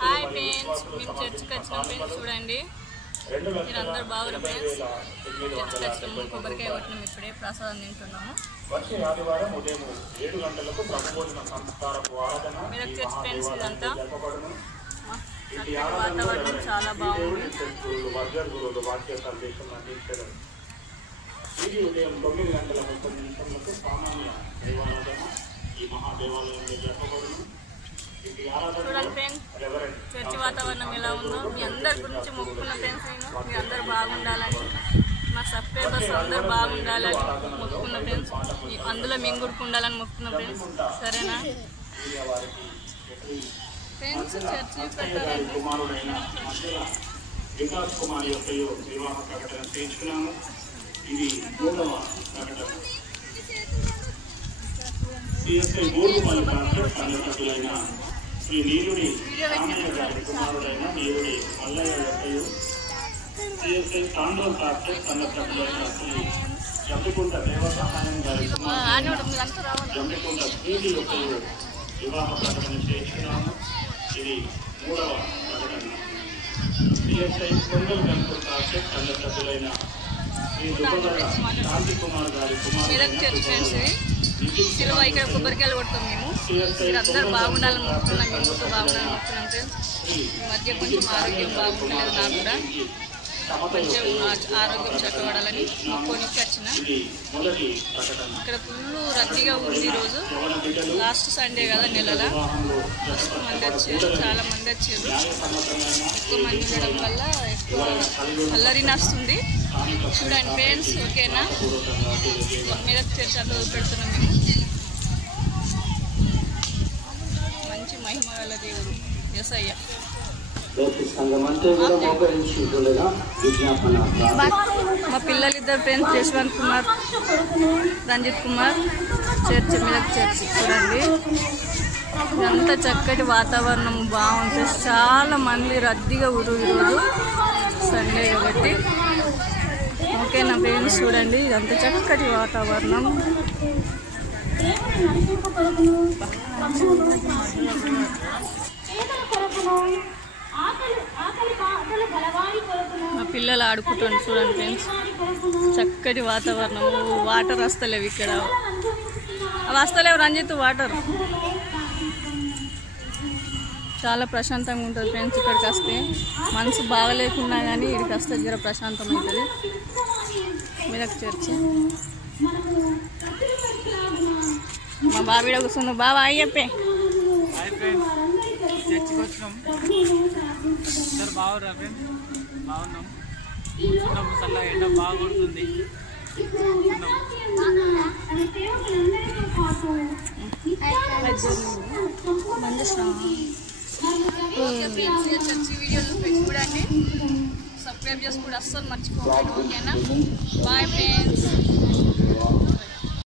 Hi friends, మేము చర్చికి వచ్చినాం ఫ్రెండ్స్. చూడండి మీరందరూ బాగున్నారు ఫ్రెండ్స్. చర్చికి వచ్చినాము, కొబ్బరికాయ కొట్టినాం, ఇప్పుడే ప్రసాదం తింటున్నాము. మీరు చర్చ్ ఫ్రెండ్స్, ఇదంతా వాతావరణం చాలా బాగుంది. ఇది ఉదయం 9:30 సామాన్య దైవారాధన ఈ మహాదేవాలయంలో జరపబడును. చూడండి ఫ్రెండ్స్, చర్చి వాతావరణం ఎలా ఉందో. మీ అందరి గురించి మొక్కుకున్న ఫ్రెండ్స్, మీ అందరు బాగుండాలని, మా సబ్స్క్రైబర్స్ అందరు బాగుండాలని మొక్కుకున్న ఫ్రెండ్స్. అందులో మేము కూడా ఉండాలని మొక్కుకున్న ఫ్రెండ్స్. సరేనా ఫ్రెండ్స్? చర్చి పెట్టాలండి. కుమారుడైన వికాస్ కుమార్ యొక్క వివాహ ప్రకటన చేయించుకున్నాము. ఇది 3వ ప్రకటన. సిఎస్ఐ బోర్డు మల్లి కాంట్రాక్ట్ సంఘటనలైన శ్రీ నీరుడి రామయ్య గారి కుమారుడైన నీరుడి మల్లయ్య యొక్క సిఎస్ఐ తాండూరు కాంట్రాక్ట్ సంఘటనలైన శ్రీ జంపికుంట దేవ సహాయం గారి కుమారుడైన జంపికుంట శ్రీడి యొక్క వివాహ ప్రకటన చేయించుకున్నాము. ఇది 3వ ప్రకటన. సిఎస్ఐ కొండల్ గంపూర్ కాంట్రాక్ట్ సంఘటనలైన శాంతి కుమార్ గారి సిలువ ఇక్కడ కొబ్బరికాయలు కొడతాం మేము. మీరు అందరూ బాగుండాలని మొక్కుతున్నాం, మేము కూడా బాగుండాలని మొక్కుతున్నాం ఫ్రెండ్స్. ఈ మధ్య కొంచెం ఆరోగ్యం బాగుండలేదు, నాకు కూడా కొంచెం ఆరోగ్యం చక్కబడాలని మొక్కోనికి వచ్చిన. ఇక్కడ ఫుల్ రద్దీగా ఉంది. ఈరోజు లాస్ట్ సండే కదా నెలలో. మస్తు మంది వచ్చారు, చాలా మంది వచ్చారు. ఎక్కువ మంది ఉండడం వల్ల ఎక్కువ అల్లరి నస్తుంది. చూడండి ఫ్రెండ్స్, ఓకేనా? మీద చర్చ అట్లా పెడుతున్నాం మేము. మంచి మహిమ గల దేవుడు యేసయ్య. మా పిల్లలిద్దరు ఫ్రెండ్స్ యశ్వంత్ కుమార్, రంజిత్ కుమార్. చర్చ్ మీద చర్చ్ చూడండి, ఇదంతా చక్కటి వాతావరణం బాగుంటుంది. చాలా మంది రద్దీగా ఊరు ఈరోజు సండే కాబట్టి. ఓకేనా ఫ్రెండ్స్? చూడండి ఇదంతా చక్కటి వాతావరణం. మా పిల్లలు ఆడుకుంటాను చూడండి ఫ్రెండ్స్. చక్కటి వాతావరణం. వాటర్ వస్తలేవు ఇక్కడ, అవి వస్తలేవు రంజిత్ వాటర్. చాలా ప్రశాంతంగా ఉంటుంది ఫ్రెండ్స్. ఇక్కడికి వస్తే మనసు బాగలేకున్నా కానీ ఇక్కడికి వస్తే జర ప్రశాంతం అవుతుంది. మీదకి చర్చి మా బాబీడ కూర్చున్నావు. బాబా అయ్యప్పే చర్చికి వచ్చినాం. అందరు బాగురా ఫ్రెండ్స్? బాగున్నాం. చల్ల ఎండ బాగా కొడుతుంది. చర్చి వీడియోలు చూడండి, సబ్స్క్రైబ్ చేసుకోండి, అస్సలు మర్చిపోకండి. ఓకేనా? Bye friends.